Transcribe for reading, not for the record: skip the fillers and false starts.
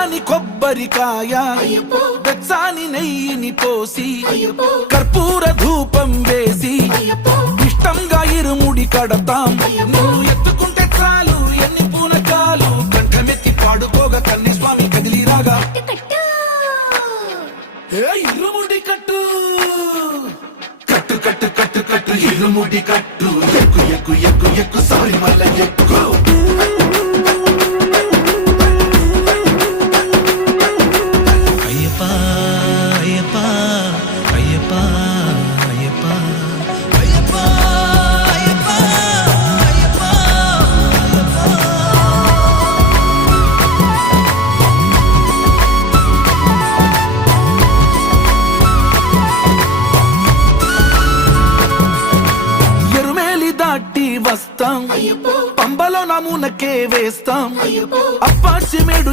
పచ్చాని కొబ్బరికాయ వెచ్చాని నెయ్యిని పోసి కర్పూర ధూపం వేసి ఇష్టంగా ఇరుముడి కడతాం. నువ్వు ఎత్తుకుంటే చాలు ఎన్ని పూనకాలు కంఠమెత్తి పాడుకోగా కన్యస్వామి కదిలిరాగా ఇరుముడి కట్టు కట్టు కట్టు కట్టు కట్టు ఇరుముడి కట్టు ఎక్కు ఎక్కు ఎక్కు ఎక్కు సారి మల్ల ఎక్కు. వస్తాం పంబలో నమూనకే వేస్తాం అప్పాచి మేడు